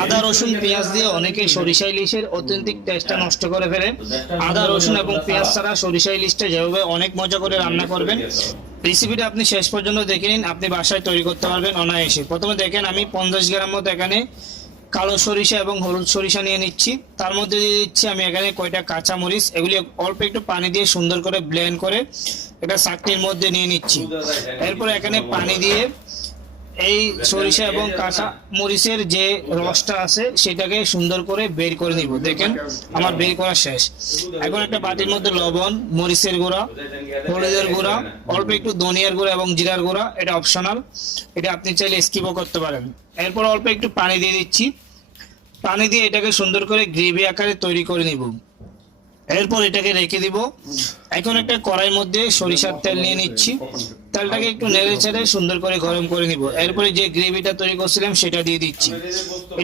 আদা রসুন পেঁয়াজ দিয়ে অনেকেই সরিষা ইলিশের অথেন্টিক টেস্টটা নষ্ট করে ফেলে। আদা রসুন এবং পেঁয়াজ ছাড়া সরিষা ইলিশটা যেভাবে অনেক মজা করে রান্না করবেন, রেসিপিটা আপনি শেষ পর্যন্ত দেখে নিন, আপনি বাসায় তৈরি করতে পারবেন অনায়াসে। প্রথমে দেখেন আমি 50 গ্রাম মতো এখানে কালো সরিষা এবং হলুদ সরিষা নিয়ে নিচ্ছি। তার মধ্যে দিয়ে দিচ্ছি আমি এখানে কয়টা কাঁচা মরিচ, এগুলি অল্প একটু পানি দিয়ে সুন্দর করে ব্লেন্ড করে এটা চাটনির মধ্যে নিয়ে নিচ্ছি। এরপর এখানে পানি দিয়ে এই সরিষা এবং কাঁচা মরিচের যে রসটা আছে সেটাকে সুন্দর করে বের করে নিব। দেখেন আমার বের করা শেষ। এখন একটা বাটির মধ্যে লবণ, মরিচের গুঁড়া, হলুদের গুঁড়া, অল্প একটু ধনিয়ার গুঁড়া এবং জিরার গুঁড়া, এটা অপশনাল, এটা আপনি চাইলে স্কিপও করতে পারেন। এরপর অল্প একটু পানি দিয়ে দিচ্ছি। পানি দিয়ে এটাকে সুন্দর করে গ্রেভি আকারে তৈরি করে নিব। এরপর এটাকে রেখে দিব। এখন একটা কড়াইয়ের মধ্যে সরিষার তেল নিয়ে নিচ্ছি। তেলটাকে একটু নেড়ে চেড়ে সুন্দর করে গরম করে নিব। এরপরে যে গ্রেভিটা তৈরি করছিলাম সেটা দিয়ে দিচ্ছি। এটা